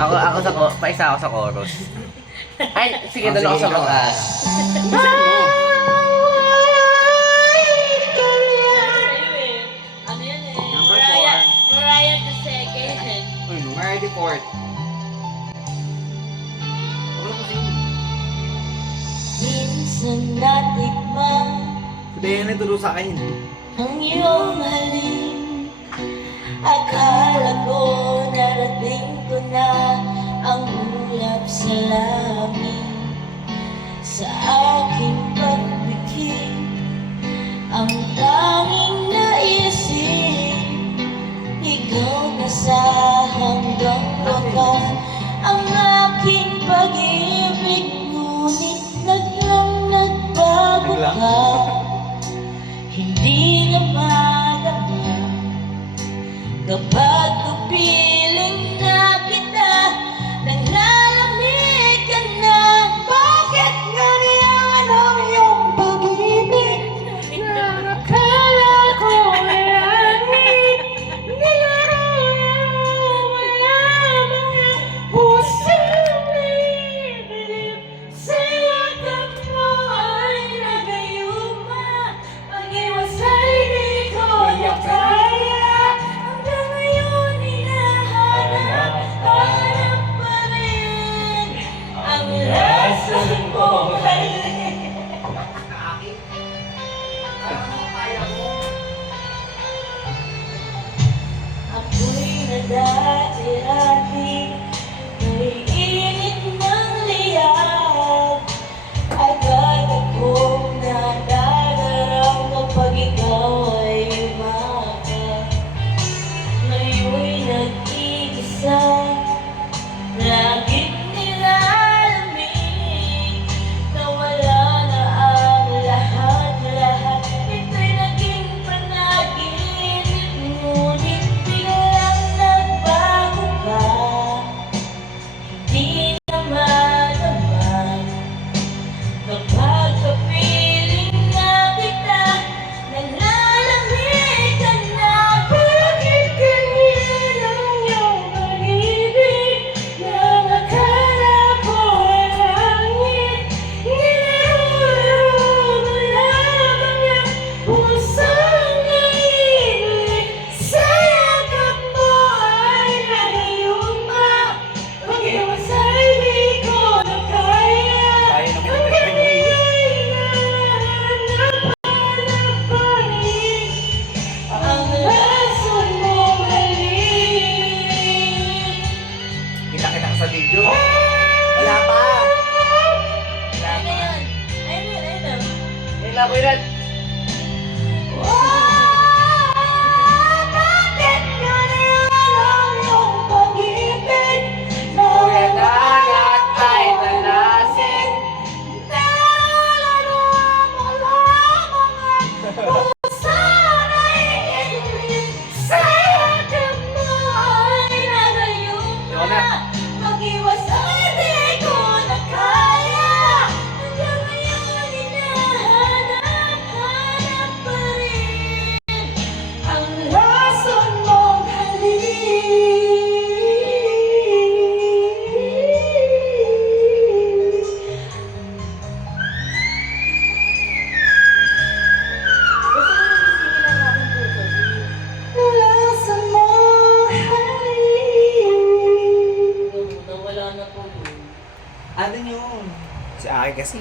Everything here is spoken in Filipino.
Ako sa paisa ako sa chorus. Ay, sige, doon ako sa bakas. Ano yan eh? Number Mariah the second. Uy, no. Mariah the fourth. Minsan natikman Sabihin na turo sa akin. ang iyong halik. Akala ko narating ko na ang ulap sa langit. Sa aking pagpikit, ang tanging naisip, ikaw na sa hanggang wakas. Ang aking pag-ibig, ngunit nagbago ka. Hindi na madama kapag kapiling na kita, naglalamig ka na. Bakit ganyan ang iyong pag-ibig? Nakakala ko ay langit, nilaro mo mga pusong naibilib. Sa yakap mo ay nagayuma, pag-iwasay di ko na kaya. Hanggang ngayon hinahanap, hanap pa rin ang lason mong halik. Ako'y nadati-rati, may init ng liyab. Agad akong nadadarang kapag ikaw ay umakyat. Ngayon'y nag-iisa, laging nilalamig. Nawala na ang lahat-lahat, ito'y naging panaginip. Ngunit biglang nagbago ka, hindi na madama kapag kapiling na kita, nalalamig ka na. Bakit ganyan ang iyong pag-ibig? Nang akala ko ay langit, nilaro mo lamang ang pusong naiibig. Sa yakap mo ay nagayuma, pag-iwasay di ko na kaya. Kaya naman Ang lason mong halik. Kita-kita ka sa video. Wala pa. Wala pa. Ayun lang, Kuya. Bakit ganyan ang iyong pag-ibig? Kuya Dagat ay nalasin. Nalaro mo lamang ang puso naiibig. Sa yakap mo ay nagayuma, pag-iwasay di ko na kaya. Hanggang ngayon hinahanap, hanap pa rin ang lason mong halik. Lason mong halik. Nawala na po. Ano yun? Si Aki kasi.